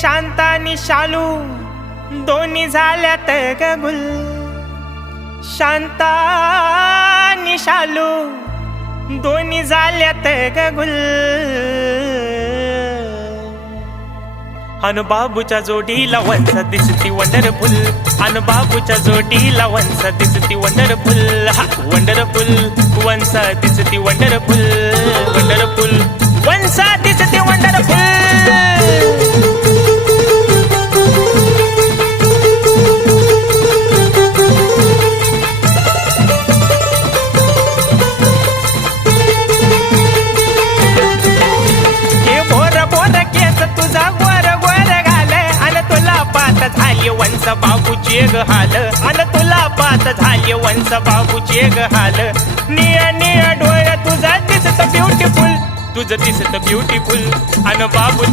शांता आणि शालू दोन्ही झाल्यात ग गुल. शांता आणि शालू दोन्ही झाल्यात ग गुल. अन बाबूच्या जोडीला वंस दिसती वंडरफुल. अन बाबूच्या जोडीला वंस दिसती वंडरफुल. वंडरफुल वंस दिसती वंडरफुल. वंडरफुल वंस दिसती वंडरफुल. वंस बाबूचे ग हाल. अन तुला पात झाले वंस बाबूचे ग हाल. निया निया डोळ्या तुझा दिसत ब्युटिफुल. तुझं दिसत ब्युटिफुल. अन बाबू